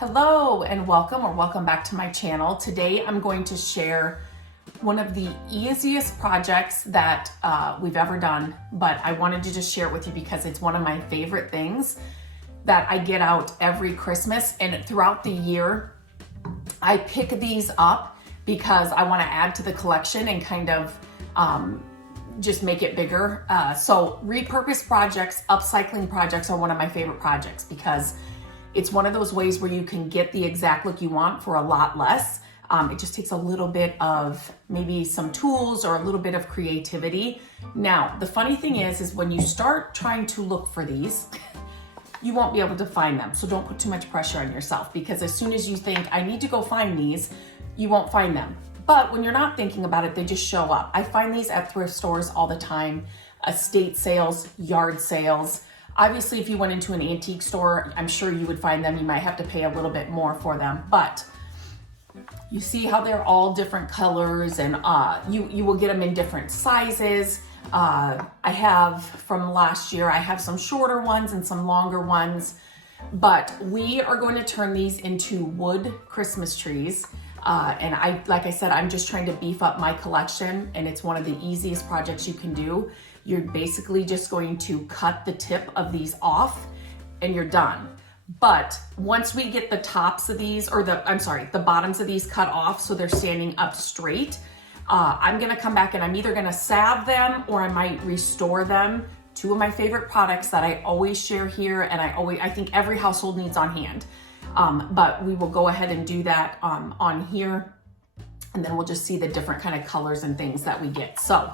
Hello and welcome back to my channel. Today I'm going to share one of the easiest projects that we've ever done, but I wanted to just share it with you because it's one of my favorite things that I get out every Christmas, and throughout the year I pick these up because I want to add to the collection and kind of just make it bigger. So repurpose projects, upcycling projects are one of my favorite projects because it's one of those ways where you can get the exact look you want for a lot less. It just takes a little bit of maybe some tools or a little bit of creativity. Now, the funny thing is when you start trying to look for these, you won't be able to find them. So don't put too much pressure on yourself, because as soon as you think, I need to go find these, you won't find them. But when you're not thinking about it, they just show up. I find these at thrift stores all the time, estate sales, yard sales. Obviously, if you went into an antique store, I'm sure you would find them. You might have to pay a little bit more for them, but you see how they're all different colors, and you will get them in different sizes. I have from last year, I have some shorter ones and some longer ones, but we are going to turn these into wood Christmas trees. And like I said, I'm just trying to beef up my collection, and it's one of the easiest projects you can do. You're basically just going to cut the tip of these off and you're done. But once we get the tops of these, or the bottoms of these cut off so they're standing up straight, I'm gonna come back and I'm either gonna salve them or I might restore them. Two of my favorite products that I always share here, and I think every household needs on hand. But we will go ahead and do that on here, and then we'll just see the different kind of colors and things that we get. So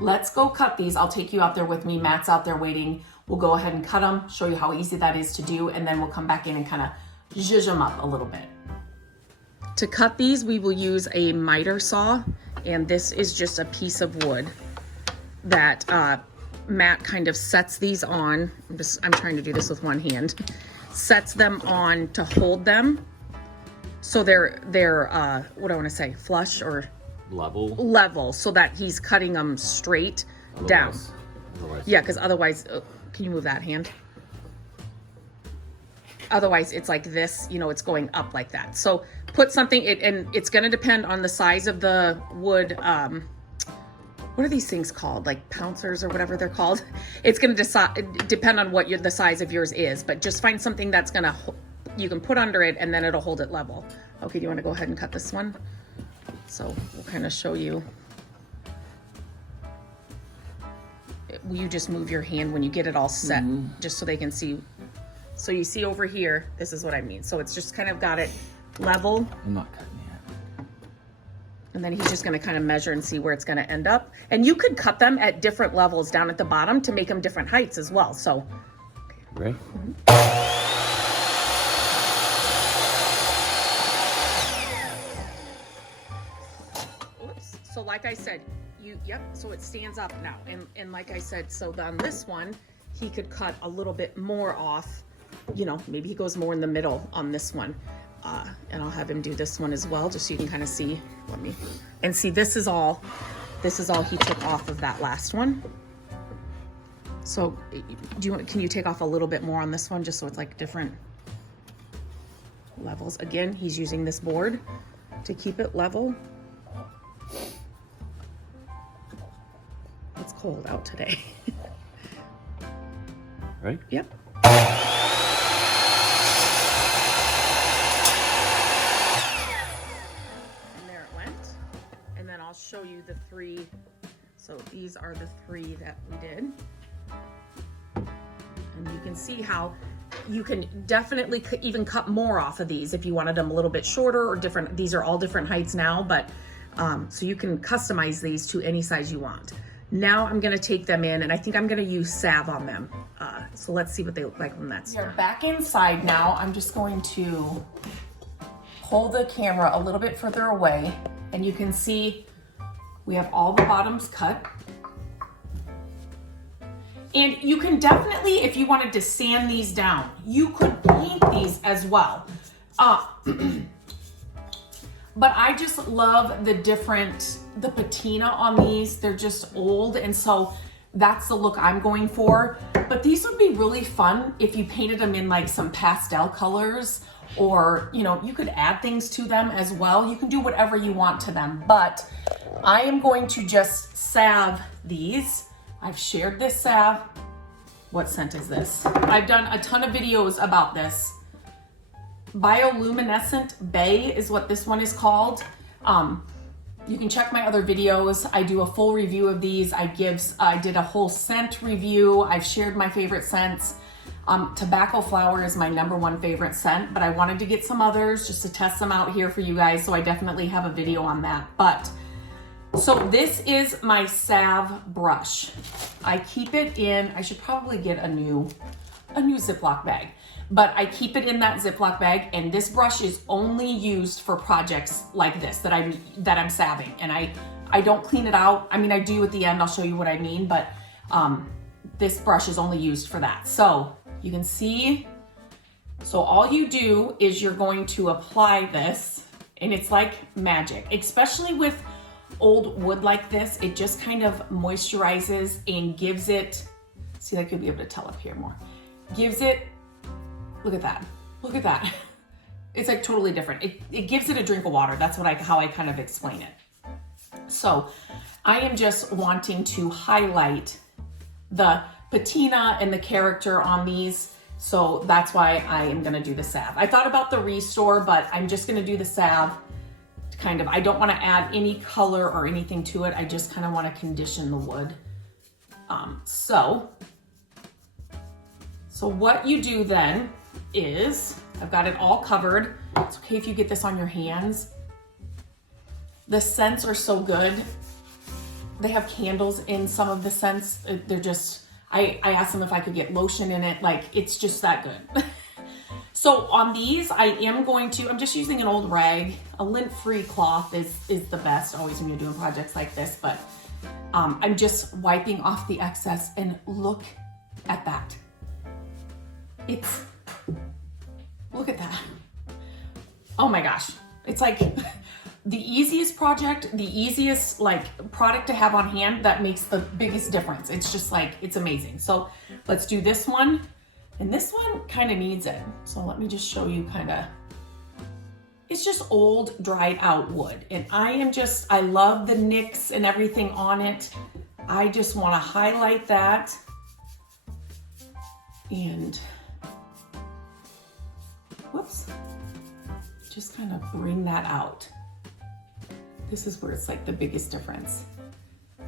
let's go cut these. I'll take you out there with me. Matt's out there waiting. We'll go ahead and cut them, show you how easy that is to do, and then we'll come back in and kind of zhuzh them up a little bit. To cut these, we will use a miter saw, and this is just a piece of wood that Matt kind of sets these on. I'm trying to do this with one hand. Sets them on to hold them, so they're what do I want to say, flush or level, so that he's cutting them straight down. Yeah, because otherwise, can you move that hand? Otherwise, it's like this, it's going up like that. So put something, and it's going to depend on the size of the wood. What are these things called? Like pouncers or whatever they're called. It's going to depend on what the size of yours is, but just find something that's going to, you can put under it and then it'll hold it level. Okay, do you want to go ahead and cut this one? So we'll kind of show you. Will you just move your hand when you get it all set, just so they can see? So you see over here, this is what I mean. So it's just kind of got it level. I'm not cutting yet. And then he's just going to kind of measure and see where it's going to end up. And you could cut them at different levels down at the bottom to make them different heights as well. So, ready? Oops. So like I said, so it stands up now. And like I said, so on this one, he could cut a little bit more off, maybe he goes more in the middle on this one. And I'll have him do this one as well, just so you can kind of see. And see, this is all he took off of that last one. So can you take off a little bit more on this one, just so it's like different levels? Again, he's using this board to keep it level. It's cold out today. Right? Yep. I'll show you the three. So these are the three that we did. And you can see how you can definitely even cut more off of these if you wanted them a little bit shorter or different. These are all different heights now, but so you can customize these to any size you want. Now I'm going to take them in, and I think I'm going to use salve on them. So let's see what they look like when that's done. We're back inside now. I'm just going to pull the camera a little bit further away, and you can see we have all the bottoms cut. And you can definitely, if you wanted to sand these down, you could paint these as well. But I just love the patina on these. They're just old, and so that's the look I'm going for. But these would be really fun if you painted them in like some pastel colors, or, you know, you could add things to them as well. You can do whatever you want to them, but I am going to just salve these. I've shared this salve. What scent is this? I've done a ton of videos about this. Bioluminescent Bay is what this one is called. You can check my other videos. I do a full review of these. I did a whole scent review. I've shared my favorite scents. Tobacco flower is my #1 favorite scent, but I wanted to get some others just to test them out here for you guys. So I definitely have a video on that. But so this is my salve brush. I keep it in, I should probably get a new Ziploc bag, but I keep it in that Ziploc bag, and this brush is only used for projects like this that I'm salving, and I don't clean it out. I mean, I do at the end, I'll show you what I mean, but this brush is only used for that. So you can see, so all you do is you're going to apply this, and it's like magic, especially with old wood like this. It just kind of moisturizes and gives it, see, I could be able to tell up here more, gives it, look at that, look at that. It's like totally different. It gives it a drink of water. That's how I kind of explain it. So I am just wanting to highlight the patina and the character on these. So that's why I am gonna do the salve. I thought about the Restore, but I'm just gonna do the salve. Kind of, I don't want to add any color or anything to it. I just kind of want to condition the wood. So what you do then is, I've got it all covered. It's okay if you get this on your hands. The scents are so good. They have candles in some of the scents. They're just, I asked them if I could get lotion in it. Like, it's just that good. So on these, I'm just using an old rag. A lint-free cloth is the best always when you're doing projects like this, but I'm just wiping off the excess, and look at that. Look at that. Oh my gosh. It's like the easiest project, the easiest like product to have on hand that makes the biggest difference. It's just like, it's amazing. So let's do this one. And this one kind of needs it. So let me just show you it's just old, dried out wood. And I love the nicks and everything on it. I just want to highlight that. And, whoops, just kind of bring that out. This is where it's like the biggest difference.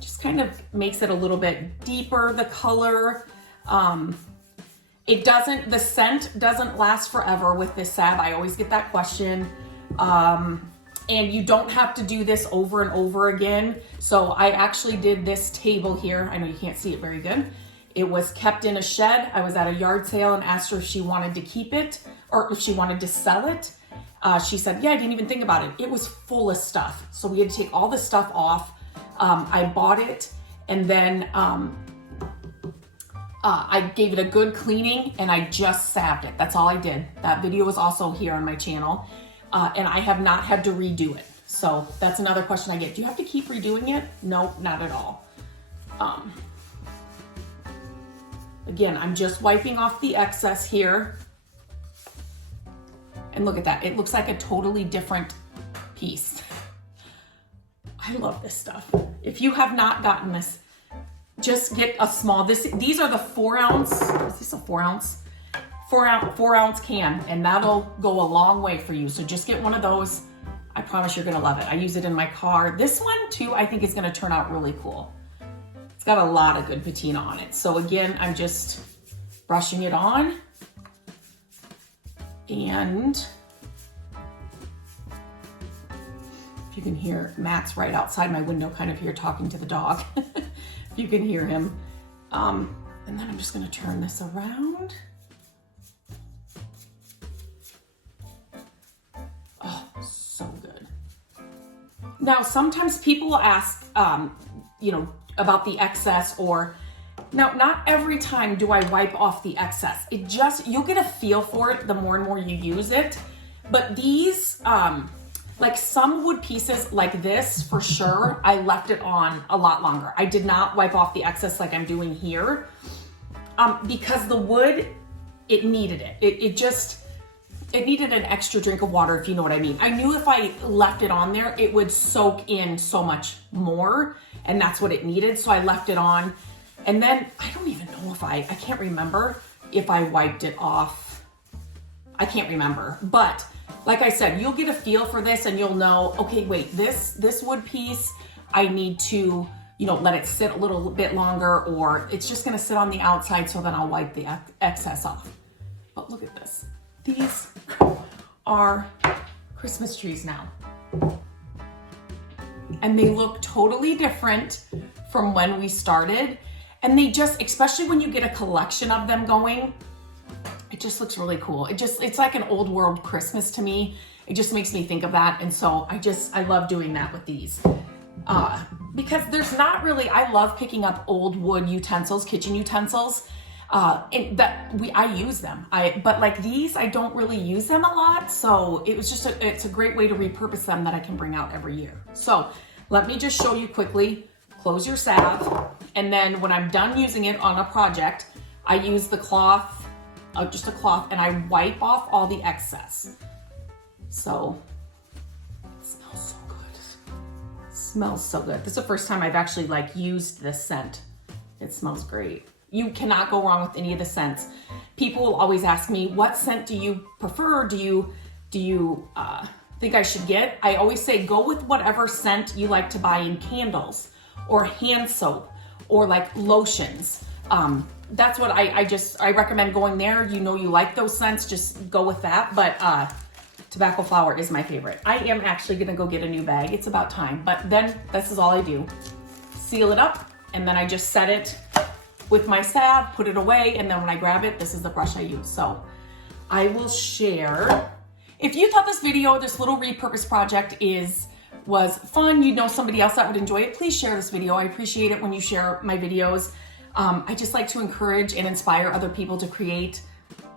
Just kind of makes it a little bit deeper, the color. The scent doesn't last forever with this salve. I always get that question. And you don't have to do this over and over again. So I actually did this table here. I know you can't see it very good. It was kept in a shed. I was at a yard sale and asked her if she wanted to keep it or if she wanted to sell it. She said, yeah, I didn't even think about it. It was full of stuff. So we had to take all the stuff off. I bought it, and then I gave it a good cleaning, and I just salved it. That's all I did. That video is also here on my channel, and I have not had to redo it. So that's another question I get. Do you have to keep redoing it? No, not at all. Again, I'm just wiping off the excess here. And look at that. It looks like a totally different piece. I love this stuff. If you have not gotten this, just get a small, these are the 4 ounce, is this a 4 ounce? 4 ounce can, and that'll go a long way for you. So just get one of those. I promise you're gonna love it. I use it in my car. This one too, I think is gonna turn out really cool. It's got a lot of good patina on it. So again, I'm just brushing it on. And if you can hear, Matt's right outside my window kind of here talking to the dog. If you can hear him. And then I'm just gonna turn this around. Oh, so good. Now, sometimes people will ask, about the excess, or now, not every time do I wipe off the excess. You'll get a feel for it the more and more you use it. But these, like some wood pieces like this, for sure, I left it on a lot longer. I did not wipe off the excess like I'm doing here, because the wood, it needed it. it needed an extra drink of water, if you know what I mean. I knew if I left it on there, it would soak in so much more, and that's what it needed. So I left it on. And then I don't even know if I can't remember if I wiped it off. I can't remember. But like I said, you'll get a feel for this and you'll know, okay, wait, this wood piece, I need to, let it sit a little bit longer, or it's just gonna sit on the outside, so then I'll wipe the excess off. But look at this. These are Christmas trees now. And they look totally different from when we started. And they just, especially when you get a collection of them going, it just looks really cool. It's like an old world Christmas to me. It just makes me think of that. And so I love doing that with these. Because there's not really, I love picking up old wood utensils, kitchen utensils. I use them. But like these, I don't really use them a lot. So it's a great way to repurpose them that I can bring out every year. So let me just show you quickly. Close your salve. And then when I'm done using it on a project, I use the cloth, just a cloth, and I wipe off all the excess. So it smells so good. It smells so good. This is the first time I've actually used this scent. It smells great. You cannot go wrong with any of the scents. People will always ask me, what scent do you prefer? Do you think I should get? I always say, go with whatever scent you like to buy in candles or hand soap or lotions. That's what I recommend going there. You like those scents, just go with that. But tobacco flower is my favorite. I am actually gonna go get a new bag. It's about time. But then this is all I do. Seal it up, and then I just set it with my salve, put it away, and then when I grab it, this is the brush I use. So I will share. If you thought this video, this little repurpose project was fun, somebody else that would enjoy it, please share this video. I appreciate it when you share my videos. I just like to encourage and inspire other people to create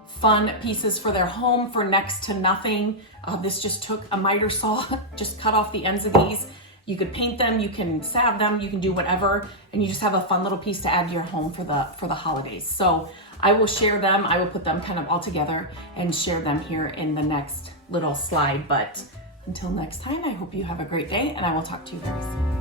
fun pieces for their home for next to nothing. This just took a miter saw, just cut off the ends of these. You could paint them, you can salve them, you can do whatever, and you just have a fun little piece to add to your home for the holidays. So I will share them. I will put them kind of all together and share them here in the next little slide. But until next time, I hope you have a great day, and I will talk to you very soon.